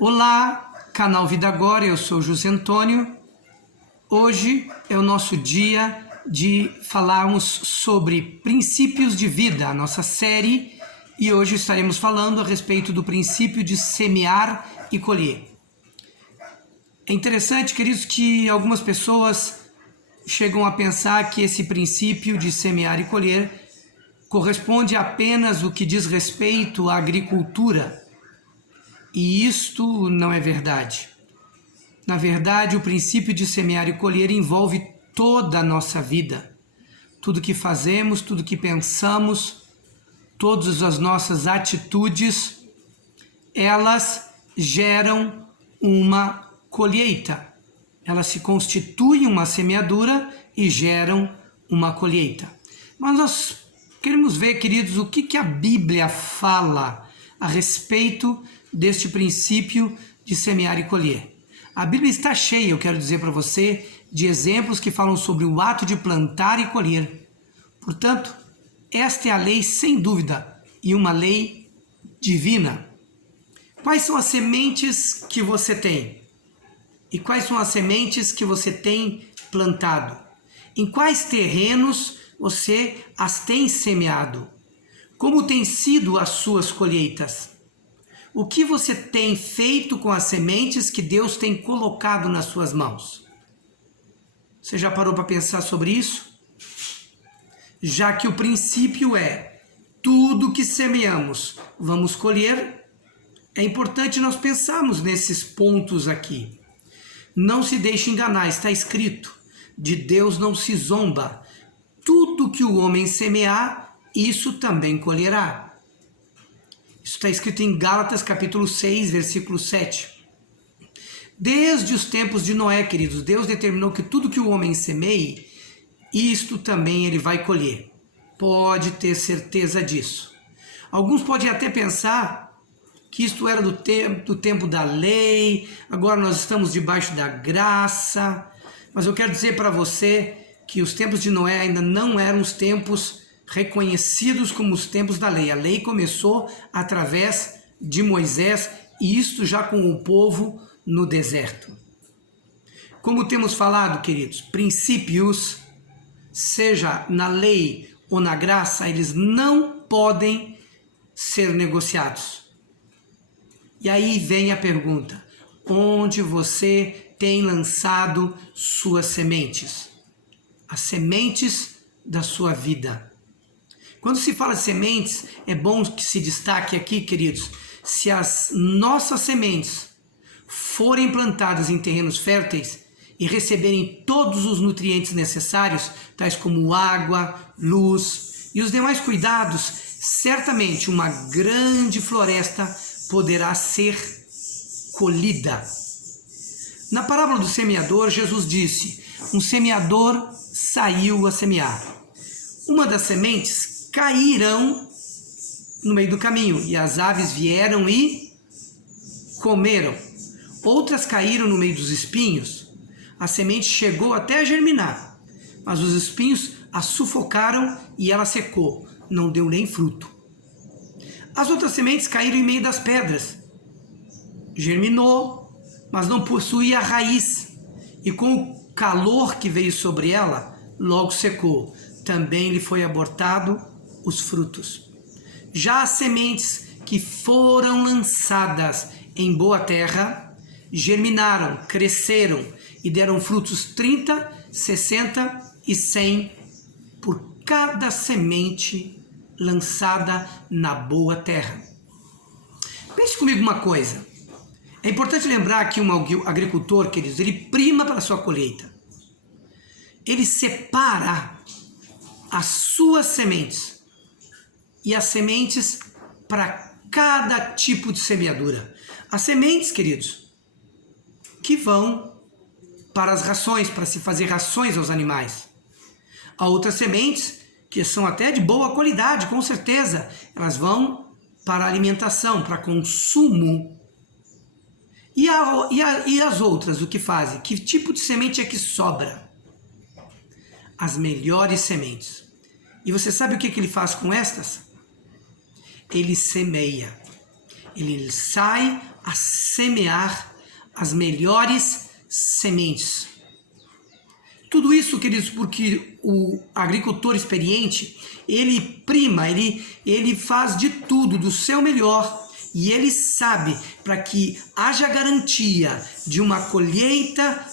Olá, canal Vida Agora, eu sou José Antônio. Hoje é o nosso dia de falarmos sobre princípios de vida, a nossa série, e hoje estaremos falando a respeito do princípio de semear e colher. É interessante, queridos, que algumas pessoas chegam a pensar que esse princípio de semear e colher corresponde apenas ao que diz respeito à agricultura. E isto não é verdade. Na verdade, o princípio de semear e colher envolve toda a nossa vida. Tudo que fazemos, tudo que pensamos, todas as nossas atitudes, elas geram uma colheita. Elas se constituem uma semeadura e geram uma colheita. Mas nós queremos ver, queridos, o que a Bíblia fala a respeito deste princípio de semear e colher. A Bíblia está cheia, eu quero dizer para você, de exemplos que falam sobre o ato de plantar e colher. Portanto, esta é a lei sem dúvida e uma lei divina. Quais são as sementes que você tem? E quais são as sementes que você tem plantado? Em quais terrenos você as tem semeado? Como têm sido as suas colheitas? O que você tem feito com as sementes que Deus tem colocado nas suas mãos? Você já parou para pensar sobre isso? Já que o princípio é tudo que semeamos, vamos colher, é importante nós pensarmos nesses pontos aqui. Não se deixe enganar, está escrito, de Deus não se zomba. Tudo que o homem semear, isso também colherá. Isso está escrito em Gálatas capítulo 6, versículo 7. Desde os tempos de Noé, queridos, Deus determinou que tudo que o homem semeie, isto também ele vai colher. Pode ter certeza disso. Alguns podem até pensar que isto era do tempo da lei, agora nós estamos debaixo da graça. Mas eu quero dizer para você que os tempos de Noé ainda não eram os tempos reconhecidos como os tempos da lei. A lei começou através de Moisés e isto já com o povo no deserto. Como temos falado, queridos, princípios, seja na lei ou na graça, eles não podem ser negociados. E aí vem a pergunta: onde você tem lançado suas sementes? As sementes da sua vida. Quando se fala de sementes, é bom que se destaque aqui, queridos, se as nossas sementes forem plantadas em terrenos férteis e receberem todos os nutrientes necessários, tais como água, luz e os demais cuidados, certamente uma grande floresta poderá ser colhida. Na parábola do semeador, Jesus disse: um semeador saiu a semear. Uma das sementes caíram no meio do caminho e as aves vieram e comeram. Outras caíram no meio dos espinhos. A semente chegou até a germinar, mas os espinhos a sufocaram e ela secou, não deu nem fruto. As outras sementes caíram em meio das pedras. Germinou, mas não possuía raiz, e com o calor que veio sobre ela, logo secou. Também lhe foi abortado os frutos. Já as sementes que foram lançadas em boa terra, germinaram, cresceram e deram frutos 30, 60 e 100 por cada semente lançada na boa terra. Pense comigo uma coisa. É importante lembrar que um agricultor, queridos, ele prima para a sua colheita. Ele separa as suas sementes e as sementes para cada tipo de semeadura. As sementes, queridos, que vão para as rações, para se fazer rações aos animais. Há outras sementes que são até de boa qualidade, com certeza. Elas vão para alimentação, para consumo. E as outras, o que fazem? Que tipo de semente é que sobra? As melhores sementes. E você sabe o que ele faz com estas? Ele semeia. ele sai a semear as melhores sementes. Tudo isso, queridos, porque o agricultor experiente, ele prima, ele faz de tudo, do seu melhor, e ele sabe, para que haja garantia de uma colheita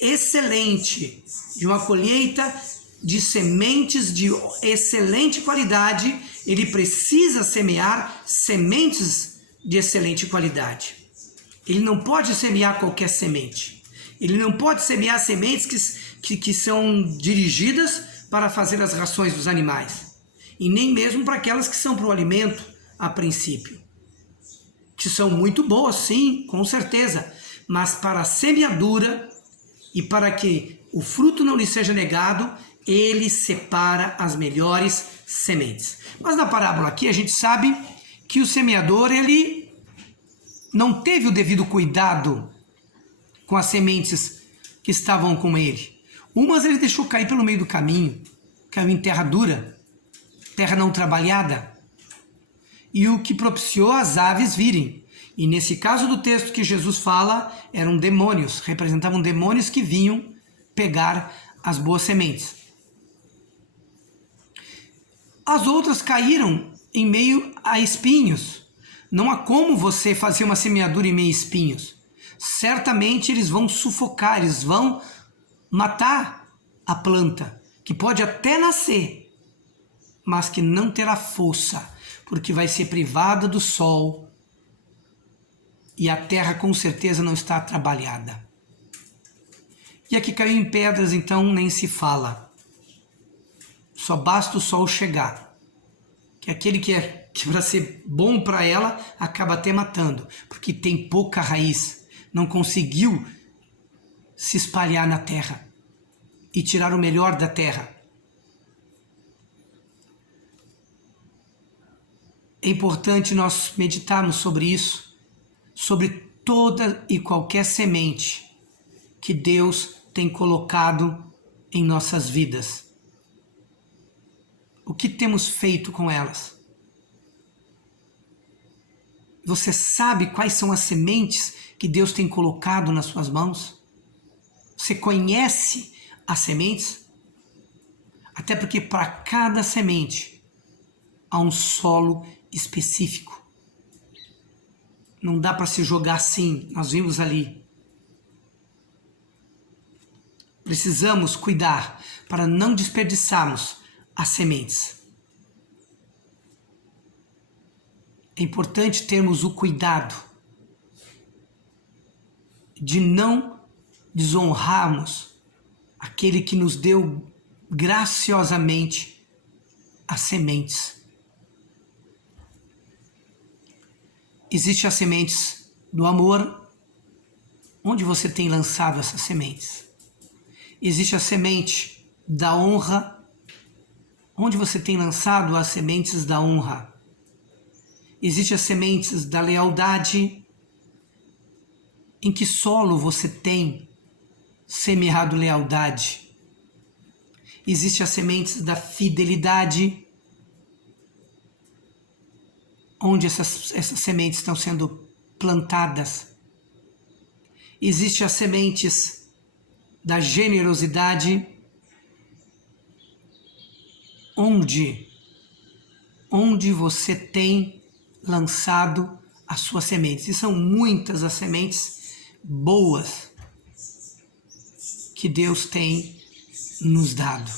excelente, de uma colheita de sementes de excelente qualidade, ele precisa semear sementes de excelente qualidade. Ele não pode semear qualquer semente. Ele não pode semear sementes que são dirigidas para fazer as rações dos animais. E nem mesmo para aquelas que são para o alimento, a princípio. Que são muito boas, sim, com certeza. Mas para a semeadura e para que o fruto não lhe seja negado, ele separa as melhores sementes. Mas na parábola aqui a gente sabe que o semeador, ele não teve o devido cuidado com as sementes que estavam com ele. Umas ele deixou cair pelo meio do caminho, caiu em terra dura, terra não trabalhada, e o que propiciou as aves virem. E nesse caso do texto que Jesus fala, eram demônios, representavam demônios que vinham pegar as boas sementes. As outras caíram em meio a espinhos. Não há como você fazer uma semeadura em meio a espinhos. Certamente eles vão sufocar, eles vão matar a planta, que pode até nascer, mas que não terá força, porque vai ser privada do sol e a terra com certeza não está trabalhada. E a que caiu em pedras, então, nem se fala. Só basta o sol chegar, que aquele que para ser bom para ela, acaba até matando, porque tem pouca raiz, não conseguiu se espalhar na terra e tirar o melhor da terra. É importante nós meditarmos sobre isso, sobre toda e qualquer semente que Deus tem colocado em nossas vidas. O que temos feito com elas? Você sabe quais são as sementes que Deus tem colocado nas suas mãos? Você conhece as sementes? Até porque para cada semente há um solo específico. Não dá para se jogar assim, nós vimos ali. Precisamos cuidar para não desperdiçarmos as sementes. É importante termos o cuidado de não desonrarmos aquele que nos deu graciosamente as sementes. Existem as sementes do amor. Onde você tem lançado essas sementes? Existe a semente da honra. Onde você tem lançado as sementes da honra? Existem as sementes da lealdade. Em que solo você tem semeado lealdade? Existem as sementes da fidelidade. Onde essas sementes estão sendo plantadas? Existem as sementes da generosidade. Onde você tem lançado as suas sementes? E são muitas as sementes boas que Deus tem nos dado.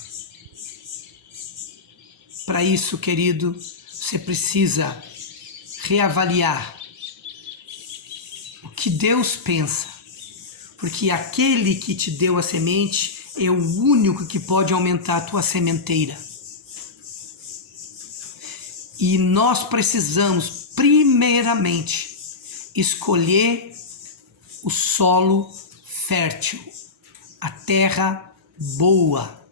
Para isso, querido, você precisa reavaliar o que Deus pensa, porque aquele que te deu a semente é o único que pode aumentar a tua sementeira. E nós precisamos, primeiramente, escolher o solo fértil, a terra boa.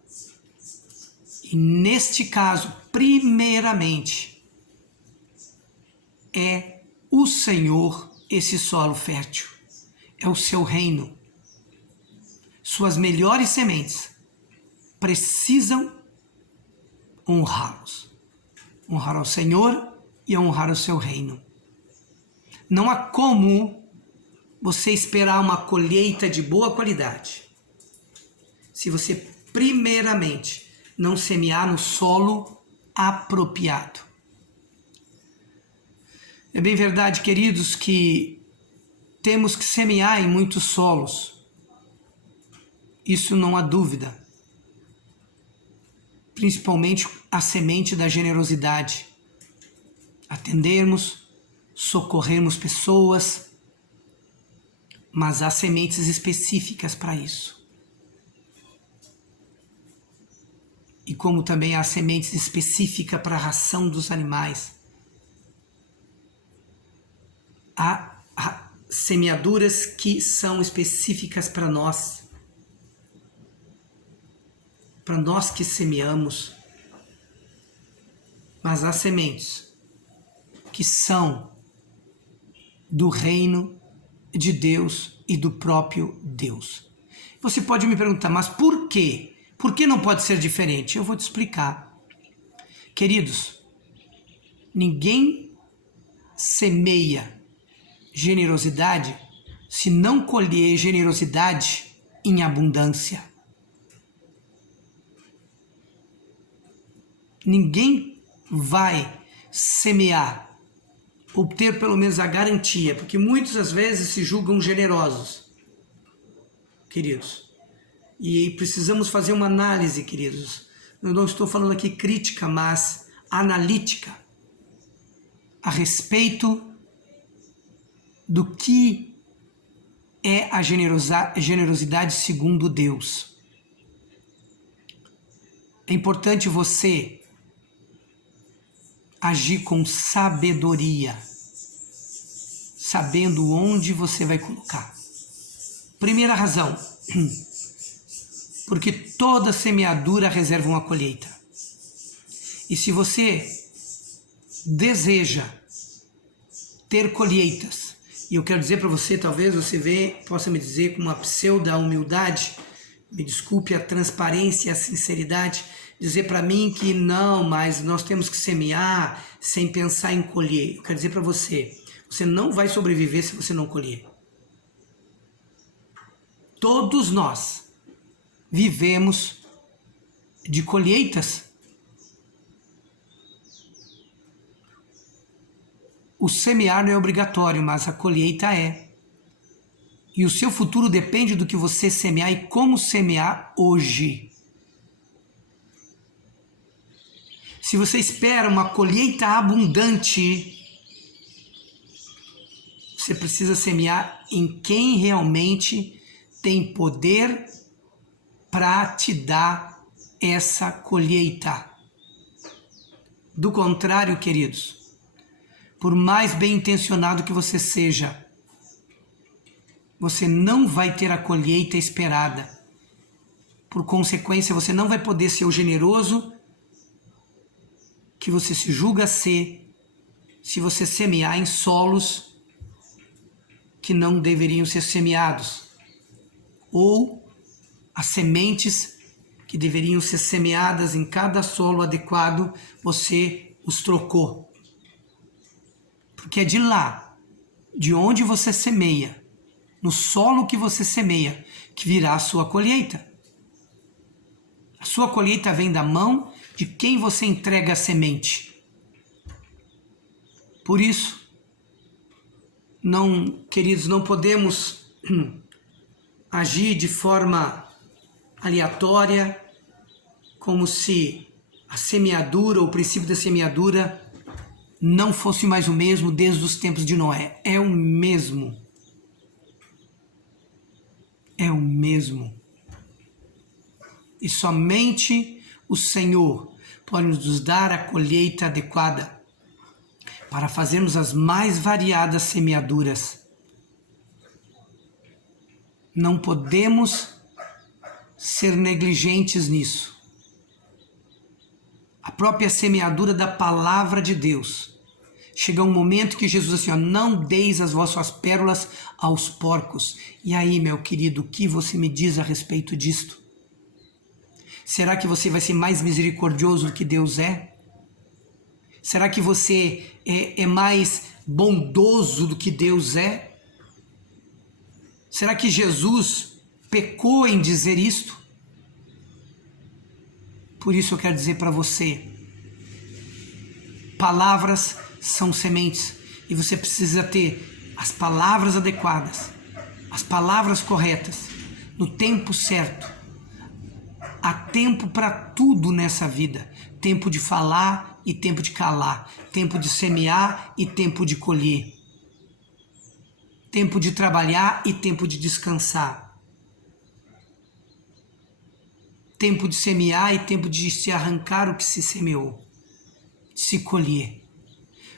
E neste caso, primeiramente, é o Senhor esse solo fértil. É o seu reino. Suas melhores sementes precisam honrá-los. Honrar ao Senhor e honrar o seu reino. Não há como você esperar uma colheita de boa qualidade se você, primeiramente, não semear no solo apropriado. É bem verdade, queridos, que temos que semear em muitos solos. Isso não há dúvida. Principalmente a semente da generosidade. Atendermos, socorrermos pessoas, mas há sementes específicas para isso. E como também há sementes específicas para a ração dos animais. Há semeaduras que são específicas para nós que semeamos, mas há sementes que são do reino de Deus e do próprio Deus. Você pode me perguntar, mas por quê? Por que não pode ser diferente? Eu vou te explicar. Queridos, ninguém semeia generosidade se não colher generosidade em abundância. Ninguém vai semear ou ter pelo menos a garantia, porque muitos às vezes se julgam generosos, queridos. E precisamos fazer uma análise, queridos. Eu não estou falando aqui crítica, mas analítica a respeito do que é a generosidade segundo Deus. É importante você agir com sabedoria, sabendo onde você vai colocar. Primeira razão, porque toda semeadura reserva uma colheita. E se você deseja ter colheitas, e eu quero dizer para você, talvez você possa me dizer com uma pseudo-humildade, me desculpe a transparência e a sinceridade, dizer para mim que não, mas nós temos que semear sem pensar em colher. Eu quero dizer para você, você não vai sobreviver se você não colher. Todos nós vivemos de colheitas. O semear não é obrigatório, mas a colheita é. E o seu futuro depende do que você semear e como semear hoje. Se você espera uma colheita abundante, você precisa semear em quem realmente tem poder para te dar essa colheita. Do contrário, queridos, por mais bem intencionado que você seja, você não vai ter a colheita esperada. Por consequência, você não vai poder ser o generoso que você se julga ser se você semear em solos que não deveriam ser semeados, ou as sementes que deveriam ser semeadas em cada solo adequado, você os trocou. Porque é de lá, de onde você semeia, no solo que você semeia, que virá a sua colheita. A sua colheita vem da mão de quem você entrega a semente. Por isso, queridos, não podemos agir de forma aleatória, como se a semeadura, o princípio da semeadura, não fosse mais o mesmo desde os tempos de Noé. É o mesmo. É o mesmo. E somente o Senhor pode nos dar a colheita adequada para fazermos as mais variadas semeaduras. Não podemos ser negligentes nisso. A própria semeadura da palavra de Deus. Chega um momento que Jesus assim, não deis as vossas pérolas aos porcos. E aí, meu querido, o que você me diz a respeito disto? Será que você vai ser mais misericordioso do que Deus é? Será que você é mais bondoso do que Deus é? Será que Jesus pecou em dizer isto? Por isso eu quero dizer para você, palavras são sementes e você precisa ter as palavras adequadas, as palavras corretas, no tempo certo. Há tempo para tudo nessa vida, tempo de falar e tempo de calar, tempo de semear e tempo de colher, tempo de trabalhar e tempo de descansar, tempo de semear e tempo de se arrancar o que se semeou, de se colher.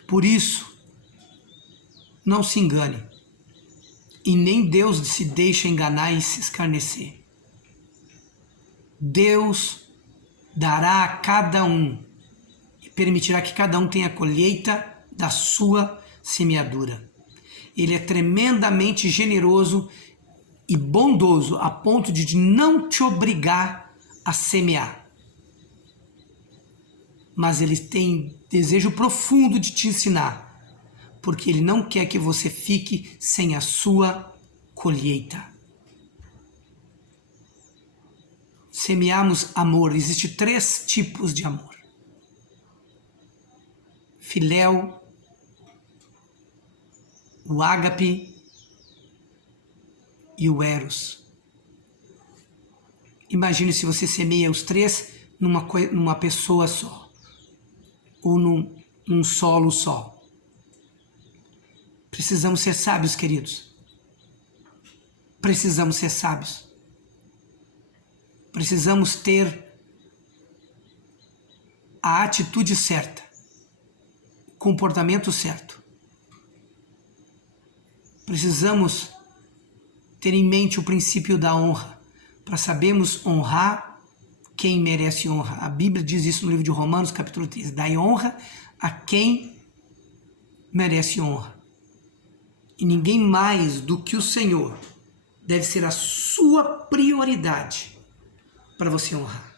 Por isso, não se engane, e nem Deus se deixa enganar e se escarnecer. Deus dará a cada um e permitirá que cada um tenha a colheita da sua semeadura. Ele é tremendamente generoso e bondoso a ponto de não te obrigar a semear. Mas ele tem desejo profundo de te ensinar, porque ele não quer que você fique sem a sua colheita. Semeamos amor. Existem 3 tipos de amor: filéu, o ágape e o eros. Imagine se você semeia os 3 numa pessoa só, ou num solo só. Precisamos ser sábios, queridos. Precisamos ser sábios. Precisamos ter a atitude certa, o comportamento certo. Precisamos ter em mente o princípio da honra, para sabermos honrar quem merece honra. A Bíblia diz isso no livro de Romanos, capítulo 13. Dai honra a quem merece honra. E ninguém mais do que o Senhor deve ser a sua prioridade para você honrar.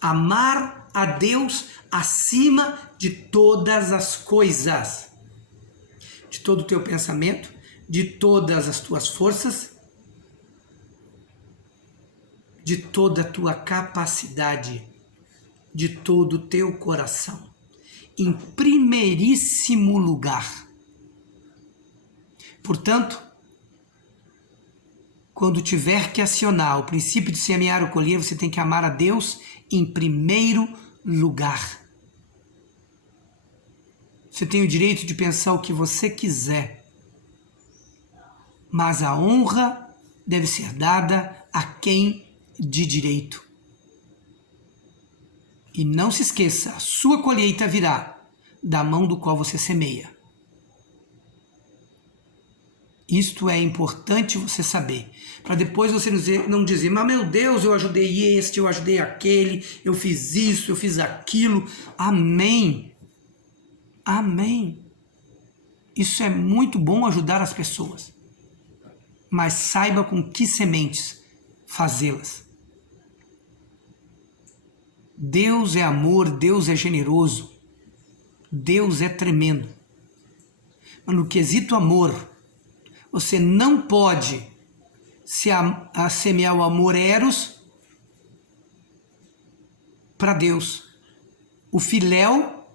Amar a Deus acima de todas as coisas, de todo o teu pensamento, de todas as tuas forças, de toda a tua capacidade, de todo o teu coração. Em primeiríssimo lugar. Portanto, quando tiver que acionar o princípio de semear ou colher, você tem que amar a Deus em primeiro lugar. Você tem o direito de pensar o que você quiser, mas a honra deve ser dada a quem de direito. E não se esqueça, a sua colheita virá da mão do qual você semeia. Isto é importante você saber, para depois você não dizer, mas meu Deus, eu ajudei este, eu ajudei aquele, eu fiz isso, eu fiz aquilo. Amém. Amém. Isso é muito bom, ajudar as pessoas. Mas saiba com que sementes fazê-las. Deus é amor, Deus é generoso, Deus é tremendo. Mas no quesito amor, você não pode semear o amor eros para Deus, o filéu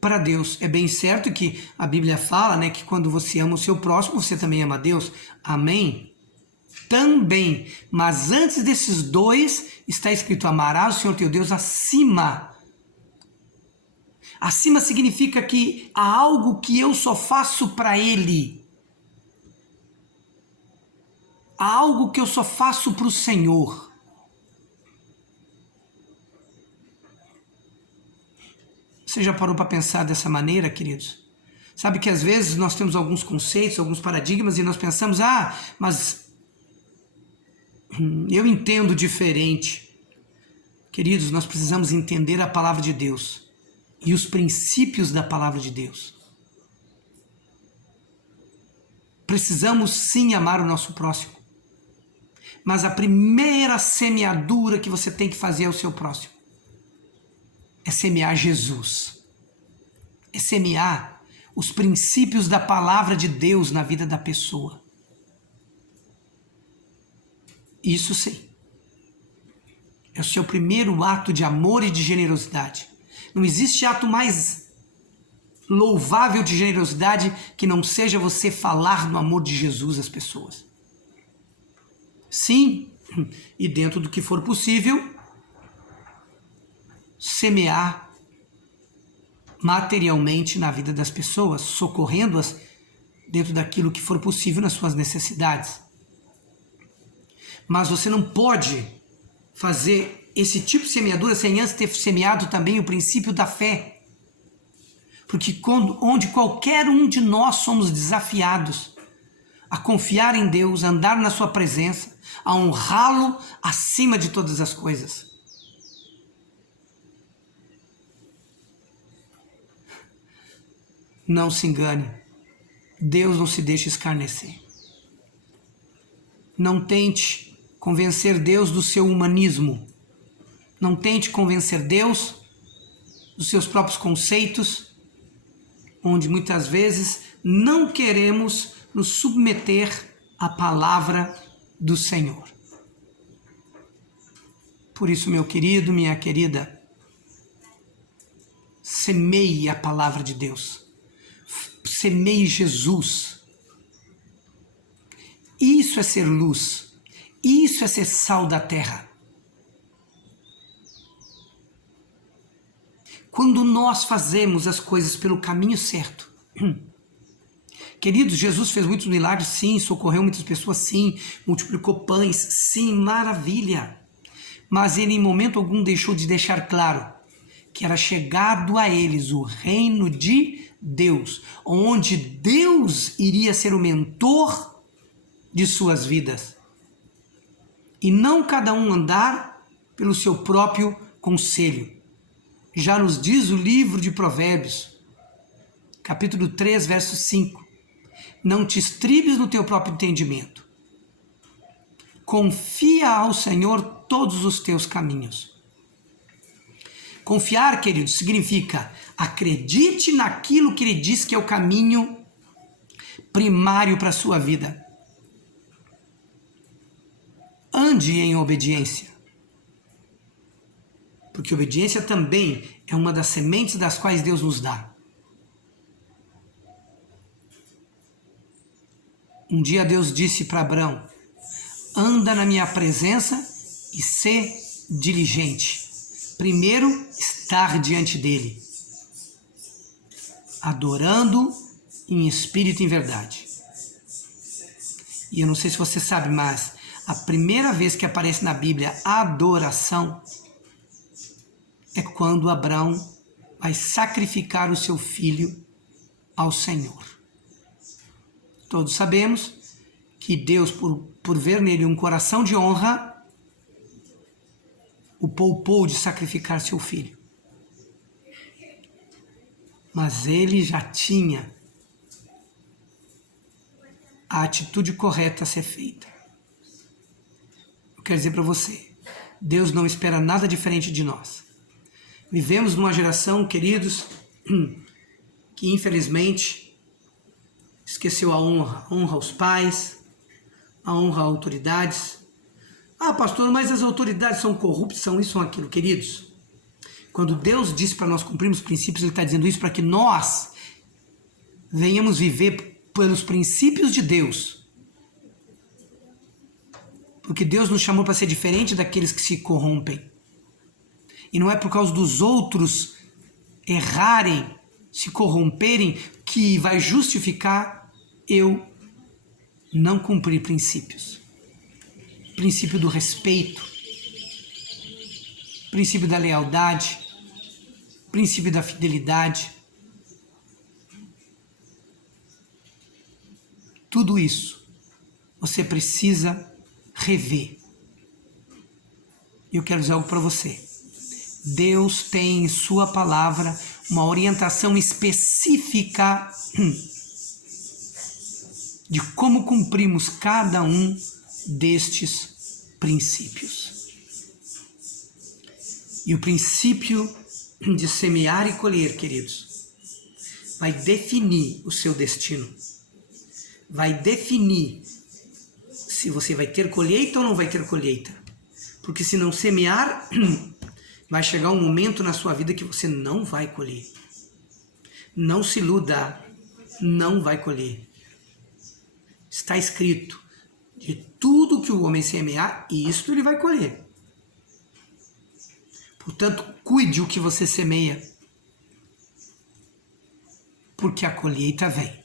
para Deus. É bem certo que a Bíblia fala, né, que quando você ama o seu próximo, você também ama a Deus. Amém? Também. Mas antes desses 2, está escrito: amarás o Senhor teu Deus acima. Acima significa que há algo que eu só faço para Ele. Há algo que eu só faço para o Senhor. Você já parou para pensar dessa maneira, queridos? Sabe que às vezes nós temos alguns conceitos, alguns paradigmas e nós pensamos, mas eu entendo diferente. Queridos, nós precisamos entender a palavra de Deus e os princípios da palavra de Deus. Precisamos sim amar o nosso próximo, mas a primeira semeadura que você tem que fazer ao seu próximo é semear Jesus. é semear os princípios da palavra de Deus na vida da pessoa. Isso sim. É o seu primeiro ato de amor e de generosidade. Não existe ato mais louvável de generosidade que não seja você falar no amor de Jesus às pessoas. Sim, e dentro do que for possível, semear materialmente na vida das pessoas, socorrendo-as dentro daquilo que for possível nas suas necessidades. Mas você não pode fazer esse tipo de semeadura sem antes ter semeado também o princípio da fé. Porque onde qualquer um de nós somos desafiados a confiar em Deus, a andar na sua presença, a honrá-lo acima de todas as coisas. Não se engane, Deus não se deixa escarnecer. Não tente convencer Deus do seu humanismo. Não tente convencer Deus dos seus próprios conceitos, onde muitas vezes não queremos nos submeter à palavra do Senhor. Por isso, meu querido, minha querida, semeie a palavra de Deus. Semeie Jesus. Isso é ser luz. Isso é ser sal da terra. Quando nós fazemos as coisas pelo caminho certo. Queridos, Jesus fez muitos milagres, sim, socorreu muitas pessoas, sim, multiplicou pães, sim, maravilha. Mas ele em momento algum deixou de deixar claro que era chegado a eles o reino de Deus, onde Deus iria ser o mentor de suas vidas. E não cada um andar pelo seu próprio conselho. Já nos diz o livro de Provérbios, capítulo 3, verso 5. Não te estribes no teu próprio entendimento. Confia ao Senhor todos os teus caminhos. Confiar, querido, significa acredite naquilo que ele diz que é o caminho primário para a sua vida. Ande em obediência. Porque obediência também é uma das sementes das quais Deus nos dá. Um dia Deus disse para Abraão: anda na minha presença e sê diligente. Primeiro, estar diante dele, adorando em espírito e em verdade. E eu não sei se você sabe, mas a primeira vez que aparece na Bíblia adoração é quando Abraão vai sacrificar o seu filho ao Senhor. Todos sabemos que Deus, por ver nele um coração de honra, o poupou de sacrificar seu filho. Mas ele já tinha a atitude correta a ser feita. Eu quero dizer para você, Deus não espera nada diferente de nós. Vivemos numa geração, queridos, que infelizmente esqueceu a honra aos pais, a honra a autoridades. Ah, pastor, mas as autoridades são corruptas, são isso, são aquilo. Queridos, quando Deus diz para nós cumprirmos princípios, Ele está dizendo isso para que nós venhamos viver pelos princípios de Deus. Porque Deus nos chamou para ser diferente daqueles que se corrompem. E não é por causa dos outros errarem, se corromperem, que vai justificar eu não cumprir princípios. Princípio do respeito, princípio da lealdade, princípio da fidelidade. Tudo isso você precisa rever. E eu quero dizer algo para você. Deus tem em sua palavra uma orientação específica de como cumprimos cada um destes princípios. E o princípio de semear e colher, queridos, vai definir o seu destino. Vai definir se você vai ter colheita ou não vai ter colheita. Porque se não semear, vai chegar um momento na sua vida que você não vai colher. Não se iluda, não vai colher. Está escrito, de tudo que o homem semear, isto ele vai colher. Portanto, cuide o que você semeia, porque a colheita vem.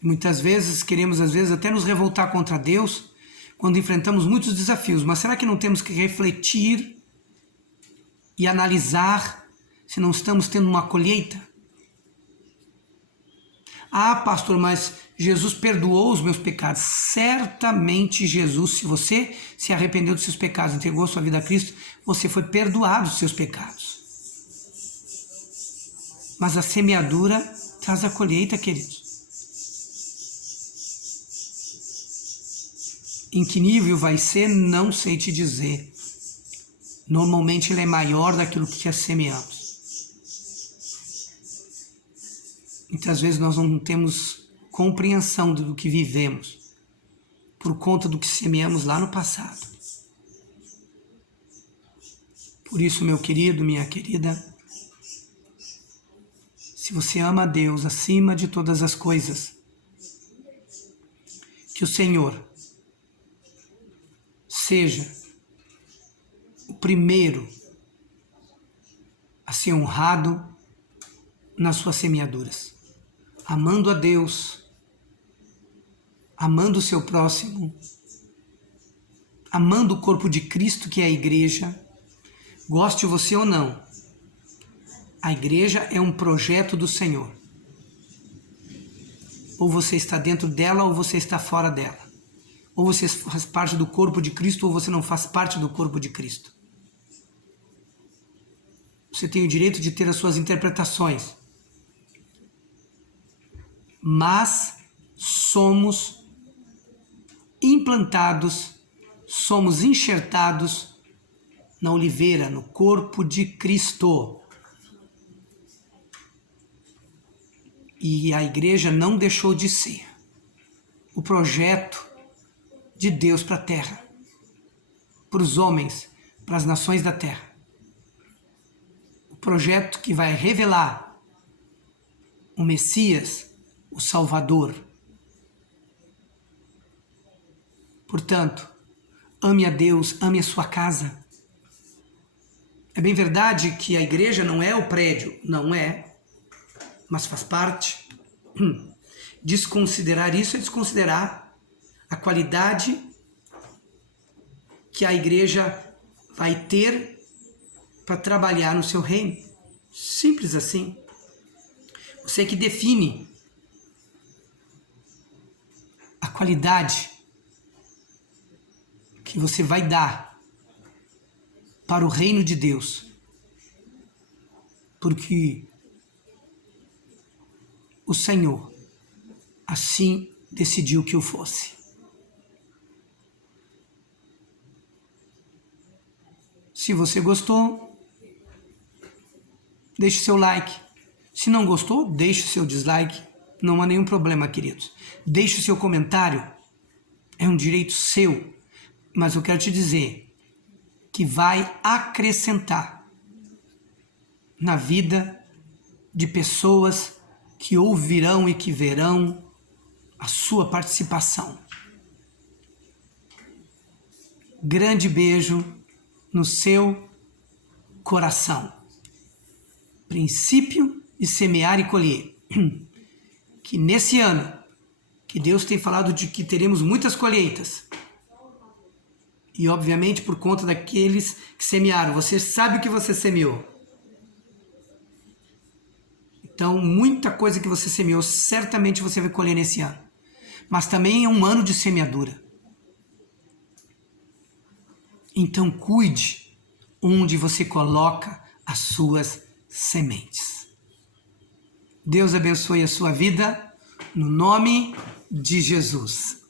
Muitas vezes queremos, até nos revoltar contra Deus quando enfrentamos muitos desafios, mas será que não temos que refletir e analisar se não estamos tendo uma colheita? Ah, pastor, mas Jesus perdoou os meus pecados. Certamente Jesus, se você se arrependeu dos seus pecados, entregou sua vida a Cristo, você foi perdoado dos seus pecados. Mas a semeadura traz a colheita, queridos. Em que nível vai ser, não sei te dizer. Normalmente ele é maior daquilo que semeamos. Muitas vezes nós não temos compreensão do que vivemos por conta do que semeamos lá no passado. Por isso, meu querido, minha querida, se você ama a Deus acima de todas as coisas, que o Senhor seja o primeiro a ser honrado nas suas semeaduras. Amando a Deus, amando o seu próximo, amando o corpo de Cristo que é a igreja, goste você ou não, a igreja é um projeto do Senhor. Ou você está dentro dela ou você está fora dela. Ou você faz parte do corpo de Cristo ou você não faz parte do corpo de Cristo. Você tem o direito de ter as suas interpretações. Mas somos implantados, somos enxertados na oliveira, no corpo de Cristo. E a igreja não deixou de ser o projeto de Deus para a terra, para os homens, para as nações da terra. O projeto que vai revelar o Messias, o Salvador. Portanto, ame a Deus, ame a sua casa. É bem verdade que a igreja não é o prédio, não é, mas faz parte. Desconsiderar isso é desconsiderar a qualidade que a igreja vai ter para trabalhar no seu reino. Simples assim. Você que define a qualidade que você vai dar para o reino de Deus. Porque o Senhor assim decidiu que o fosse. Se você gostou, deixe seu like. Se não gostou, deixe seu dislike. Não há nenhum problema, queridos. Deixe o seu comentário. É um direito seu. Mas eu quero te dizer que vai acrescentar na vida de pessoas que ouvirão e que verão a sua participação. Grande beijo no seu coração. Princípio de semear e colher. Que nesse ano, que Deus tem falado de que teremos muitas colheitas. E obviamente por conta daqueles que semearam. Você sabe o que você semeou. Então muita coisa que você semeou, certamente você vai colher nesse ano. Mas também é um ano de semeadura. Então cuide onde você coloca as suas sementes. Deus abençoe a sua vida, no nome de Jesus.